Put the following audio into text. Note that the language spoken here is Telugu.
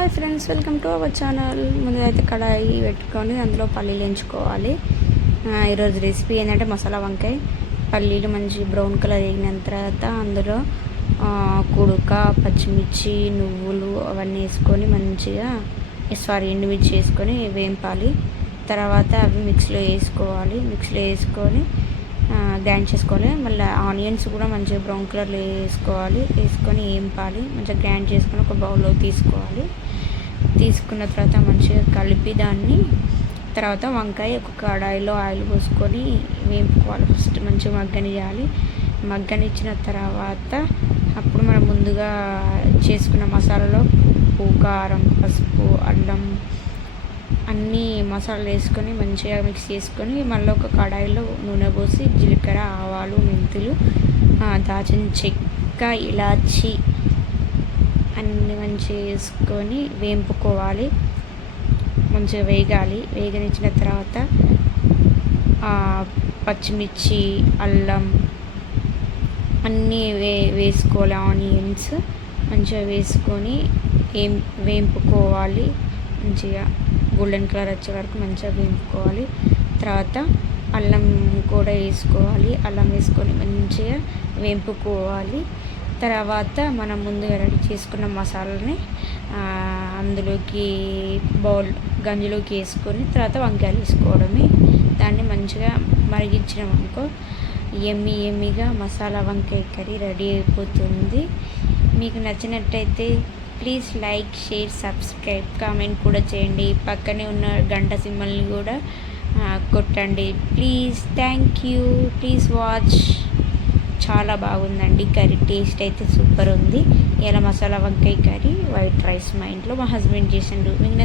Hi friends, welcome to our channel. ముందుగా అయితే కడాయి పెట్టుకొని అందులో పల్లీలు ఎంచుకోవాలి. ఈరోజు రెసిపీ ఏంటంటే మసాలా వంకాయ. పల్లీలు మంచి బ్రౌన్ కలర్ వేగిన తర్వాత అందులో కుడుక, పచ్చిమిర్చి, నువ్వులు అవన్నీ వేసుకొని మంచిగా ఎండుమిర్చి వేసుకొని వేంపాలి. తర్వాత అవి మిక్సీలో వేసుకొని గ్రైండ్ చేసుకోవాలి. మళ్ళీ ఆనియన్స్ కూడా మంచిగా బ్రౌన్ కలర్లో వేసుకొని వేంపాలి. మంచిగా గ్రైండ్ చేసుకొని ఒక బౌల్లో తీసుకున్న తర్వాత మంచిగా కలిపి దాన్ని తర్వాత వంకాయ ఒక కడాయిలో ఆయిల్ పోసుకొని వేపుకోవాలి. ఫస్ట్ మంచిగా మగ్గనిచ్చిన తర్వాత అప్పుడు మనం ముందుగా చేసుకున్న మసాలాలో ఉప్పు, కారం, పసుపు, అల్లం అన్నీ మసాలాలు వేసుకొని మంచిగా మిక్స్ చేసుకొని మళ్ళీ ఒక కడాయిలో నూనె పోసి జీలకర్ర, ఆవాలు, మెంతులు, దాల్చిన చెక్క, ఇలాచి అన్నీ మంచిగా వేసుకొని వేపుకోవాలి. మంచిగా వేగనిచ్చిన తర్వాత పచ్చిమిర్చి, అల్లం అన్నీ వేసుకోవాలి. ఆనియన్స్ మంచిగా వేసుకొని వేపుకోవాలి. మంచిగా గోల్డెన్ కలర్ వచ్చే వరకు మంచిగా వేపుకోవాలి. తర్వాత అల్లం కూడా వేసుకోవాలి. అల్లం వేసుకొని మంచిగా వేపుకోవాలి. తర్వాత మనం ముందుగా రెడీ చేసుకున్న మసాలాని అందులోకి గంజిలోకి వేసుకొని తర్వాత వంకాయలు వేసుకోవడమే. దాన్ని మంచిగా మరిగించినామనుకో ఎమ్మిగా మసాలా వంకాయ కర్రీ రెడీ అయిపోతుంది. మీకు నచ్చినట్టయితే please like, share, subscribe, comment కూడా చేయండి. పక్కనే ఉన్న గంట సింబల్ని కూడా కొట్టండి please. Thank you. Please watch. చాలా బాగుందండి కర్రీ. టేస్ట్ అయితే సూపర్ ఉంది. ఇలా మసాలా వంకాయ కర్రీ, వైట్ రైస్ మా ఇంట్లో మా హస్బెండ్ చేసిండు. మీకు